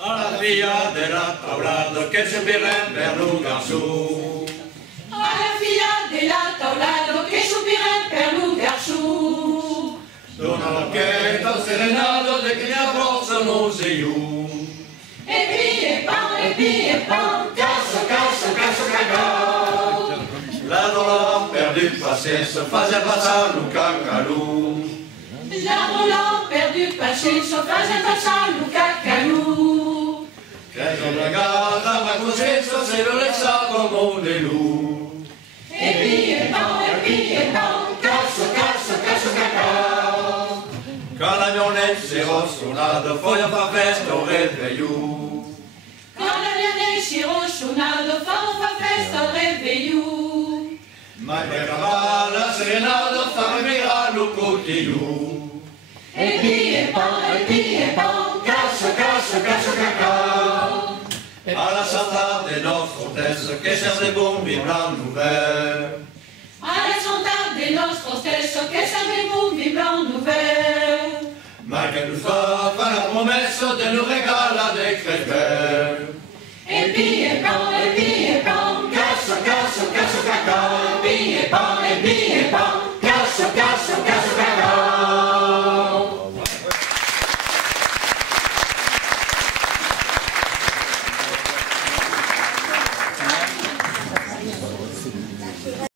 alla figlia della tavolata che soupira per l'ugarciù. Alla figlia della tavolata che soupira per l'ugarciù. Dona l'orchestra serenato de che ne forza zaiu. E pan, casso, casso, casso, cacao. La donna perdu passé se faisait passer le cacalou. La Roland perdu passé, se faisait passer le cacalou. Che con la gara va coscienza se lo leccia come des loups. Et pan, casso, casso, casso, cacao. Quand l'avionnette s'est ressonnade, faut y avoir festa au réveillou. Quand la viande si rossonade, fa festa al réveillou. Ma per la serenade fa mirare lo cotillou. Et pan, casso, casso, casso, cacao. Alla santa de nostre hôtesse che serve bombi blanc ouvert. À la santa des nostres hôtesses, che savez-vous, vivant nouvelle? Ma che nous fa la promesse de nous régaler des crêpes.